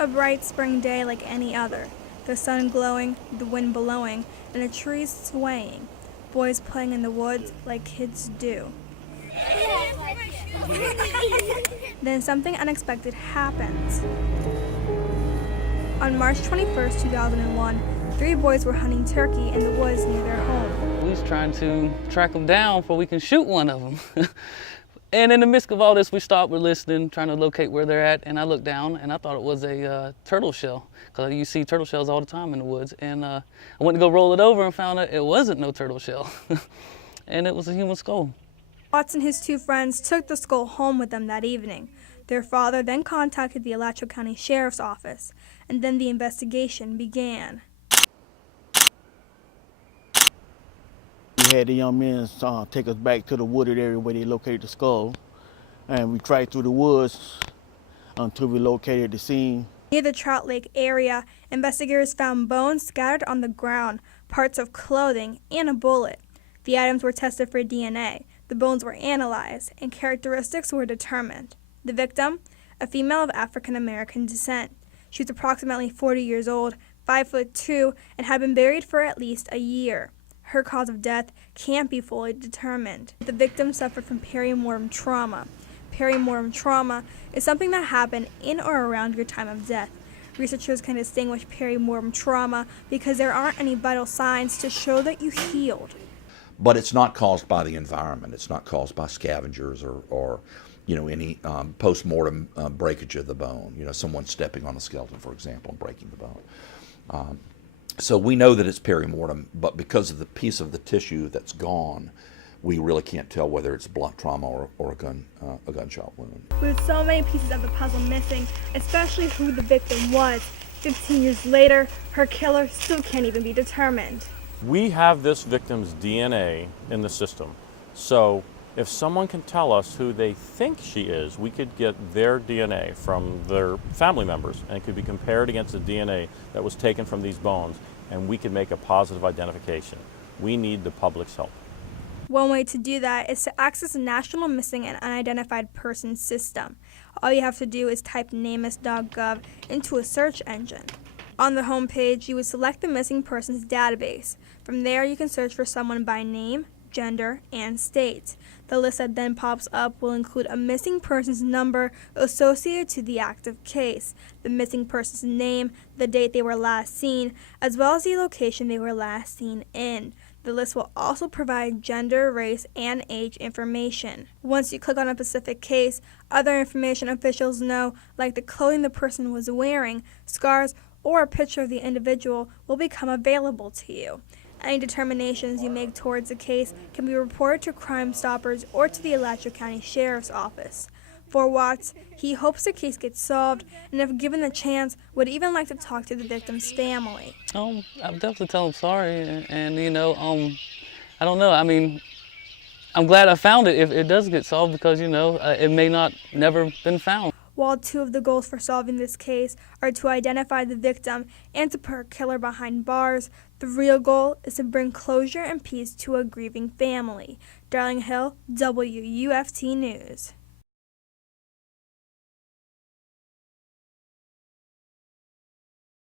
A bright spring day like any other. The sun glowing, the wind blowing, and the trees swaying. Boys playing in the woods like kids do. Then something unexpected happens. On March 21st, 2001, 3 boys were hunting turkey in the woods near their home. We was trying to track them down so we can shoot one of them. And in the midst of all this, we stopped, we're listening, trying to locate where they're at, and I looked down and I thought it was a turtle shell, because you see turtle shells all the time in the woods. And I went to go roll it over and found out it wasn't no turtle shell, and it was a human skull. Watts and his 2 friends took the skull home with them that evening. Their father then contacted the Alachua County Sheriff's Office, and then the investigation began. We had the young men take us back to the wooded area where they located the skull, and we tried through the woods until we located the scene. Near the Trout Lake area, investigators found bones scattered on the ground, parts of clothing, and a bullet. The items were tested for DNA, the bones were analyzed, and characteristics were determined. The victim, a female of African American descent. She was approximately 40 years old, 5'2", and had been buried for at least a year. Her cause of death can't be fully determined. The victim suffered from perimortem trauma. Perimortem trauma is something that happened in or around your time of death. Researchers can distinguish perimortem trauma because there aren't any vital signs to show that you healed. But it's not caused by the environment. It's not caused by scavengers or any post-mortem breakage of the bone. Someone stepping on a skeleton, for example, and breaking the bone. So we know that it's perimortem, but because of the piece of the tissue that's gone, we really can't tell whether it's blunt trauma or a gunshot wound. With so many pieces of the puzzle missing, especially who the victim was, 15 years later, her killer still can't even be determined. We have this victim's DNA in the system, so if someone can tell us who they think she is, we could get their DNA from their family members, and it could be compared against the DNA that was taken from these bones, and we could make a positive identification. We need the public's help. One way to do that is to access the National Missing and Unidentified Persons System. All you have to do is type NamUs.gov into a search engine. On the home page, you would select the missing persons database. From there, you can search for someone by name, gender, and state. The list that then pops up will include a missing person's number associated to the active case, the missing person's name, the date they were last seen, as well as the location they were last seen in. The list will also provide gender, race, and age information. Once you click on a specific case, other information officials know, like the clothing the person was wearing, scars, or a picture of the individual, will become available to you. Any determinations you make towards a case can be reported to Crime Stoppers or to the Alachua County Sheriff's Office. For Watts, he hopes the case gets solved, and if given the chance, would even like to talk to the victim's family. I'll definitely tell them sorry, and I don't know. I mean, I'm glad I found it if it does get solved, because it may not never been found. While 2 of the goals for solving this case are to identify the victim and to put her killer behind bars, the real goal is to bring closure and peace to a grieving family. Darling Hill, WUFT News.